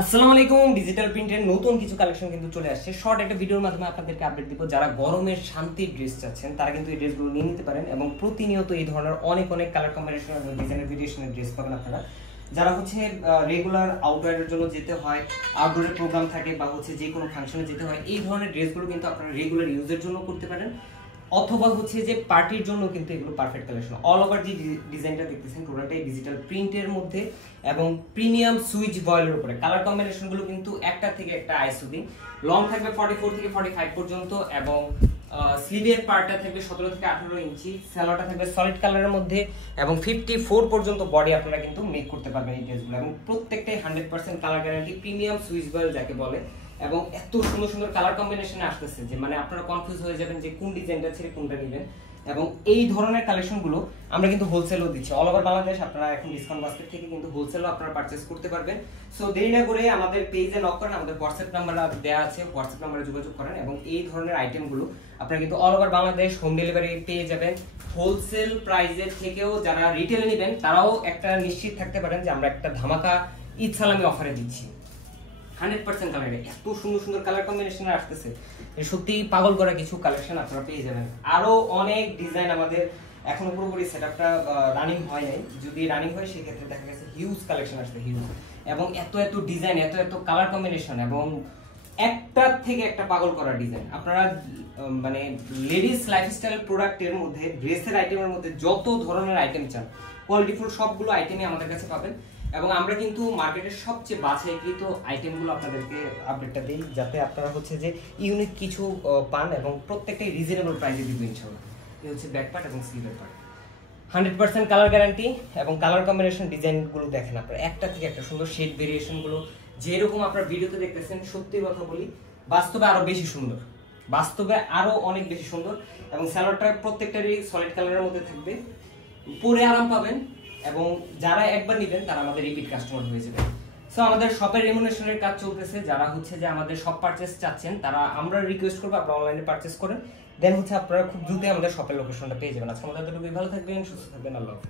আসসালামু আলাইকুম। ডিজিটাল প্রিন্টের নতুন কিছু কালেকশন কিন্তু চলে আসছে। শর্ট একটা ভিডিওর মাধ্যমে আপনাদেরকে আপডেট দিব। যারা গরমের শান্তির ড্রেস চাচ্ছেন তারা কিন্তু এই ড্রেসগুলো নিয়ে নিতে পারেন এবং প্রতিনিয়ত এই ধরনের অনেক অনেক কালার কম্বিনেশন এবং ডিজাইনের ভেরিয়েশনের ড্রেস পাবেন আপনারা। যারা হচ্ছে রেগুলার আউটডোরের জন্য যেতে হয়, আউটডোরের প্রোগ্রাম থাকে বা হচ্ছে যে কোনো ফাংশনে যেতে হয়, এই ধরনের ড্রেসগুলো কিন্তু আপনারা রেগুলার ইউজের জন্য করতে পারেন, অথবা হচ্ছে যে পার্টির জন্য কিন্তু এগুলো পারফেক্ট কালেকশন। অল ওভার যে ডিজাইনটা দেখতেছেন টোটালটাই ডিজিটাল প্রিন্টের মধ্যে এবং প্রিমিয়াম সুইচ ভয়েলের উপরে। কালার কম্বিনেশনগুলো কিন্তু একটা থেকে একটা আইসুদিং। লং থাকবে 44 থেকে 45 পর্যন্ত এবং স্লিভের পার্টটা থাকবে 17 থেকে 18 ইঞ্চি, সালোয়ারটা থাকবে সলিড কালারের মধ্যে এবং 54 পর্যন্ত বডি আপনারা কিন্তু মেক করতে পারবেন এই ড্রেসগুলো। এবং প্রত্যেকটাই 100% কালার গ্যারান্টি, প্রিমিয়াম সুইচ ভয়েল যাকে বলে। এবং এত সুন্দর সুন্দর কালার কম্বিনেশনে আসতেছে যে মানে আপনারা কনফিউজ হয়ে যাবেন যে কোন ডিজাইনটা ছেড়ে কোনটা নেবেন। এবং এই ধরনের কালেকশনগুলো আমরা কিন্তু হোলসেলও দিচ্ছি অল ওভার বাংলাদেশ। আপনারা এখন ডিসকাউন্ট বাস্কেট থেকে কিন্তু হোলসেলও আপনারা পারচেজ করতে পারবেন। সো দেরি না করে আমাদের পেজে নক করেন, আমাদের হোয়াটসঅ্যাপ নাম্বার দেওয়া আছে, হোয়াটসঅ্যাপ নাম্বারে যোগাযোগ করেন এবং এই ধরনের আইটেমগুলো আপনারা কিন্তু all over Bangladesh home delivery পেয়ে যাবেন। হোলসেল প্রাইসের থেকেও যারা রিটেলে নেবেন তারাও একটা নিশ্চিত থাকতে পারেন যে আমরা একটা ধামাকা ঈদ সালামি অফারে দিচ্ছি। 100% কালার, এত সুন্দর সুন্দর কালার কম্বিনেশন আসতেছে, সত্যি পাগল করা কিছু কালেকশন আপনারা পেয়ে যাবেন। আরো অনেক ডিজাইন আমাদের এখনো পুরোপুরি সেটআপটা রানিং হয় নাই, যদি রানিং হয় সেই ক্ষেত্রে দেখা গেছে হিউজ কালেকশন আসছে, হিউজ। এবং এত এত ডিজাইন, এত এত কালার কম্বিনেশন এবং একটা থেকে একটা পাগল করা ডিজাইন। আপনারা মানে লেডিস লাইফস্টাইল প্রোডাক্টের মধ্যে, ড্রেসের আইটেমের মধ্যে যত ধরনের আইটেম চান, কোয়ালিটিফুল সবগুলো আইটেমই আমাদের কাছে পাবেন। এবং আমরা কিন্তু মার্কেটের সবচেয়ে বাছাইকৃত আইটেমগুলো আপনাদেরকে আপডেটটা দিই, যাতে আপনারা হচ্ছে যে ইউনিক কিছু পান এবং প্রত্যেকটাই রিজনেবল প্রাইসে দিব ইনশাআল্লাহ। এই হচ্ছে ব্যাক পার্ট এবং স্লিভের পার্ট, 100% কালার গ্যারান্টি এবং কালার কম্বিনেশন ডিজাইনগুলো দেখেন আপনারা, একটা থেকে একটা সুন্দর শেড ভেরিয়েশনগুলো যেরকম আপনারা ভিডিওতে দেখতেছেন, সত্যি কথা বলি বাস্তবে আরো বেশি সুন্দর, বাস্তবে আরো অনেক বেশি সুন্দর। এবং সালোয়ারটা প্রত্যেকটারই সলিড কালারের মধ্যে থাকবে, পরে আরাম পাবেন এবং যারা একবার নেবেন তারা আমাদের রিপিট কাস্টমার হয়ে যাবে। সো আমাদের শপের রেমুনেশনের কাজ চলতেছে, যারা হচ্ছে যে আমাদের শপ পারচেজ চাচ্ছেন তারা আমরা রিকোয়েস্ট করবো আপনারা অনলাইনে পারচেজ করেন, দেন হচ্ছে আপনারা খুব দ্রুত আমাদের শপের লোকেশনটা পেয়ে যাবেন। আজকে আমাদের ভালো থাকবেন, সুস্থ থাকবেন, আল্লাহ হাফেজ।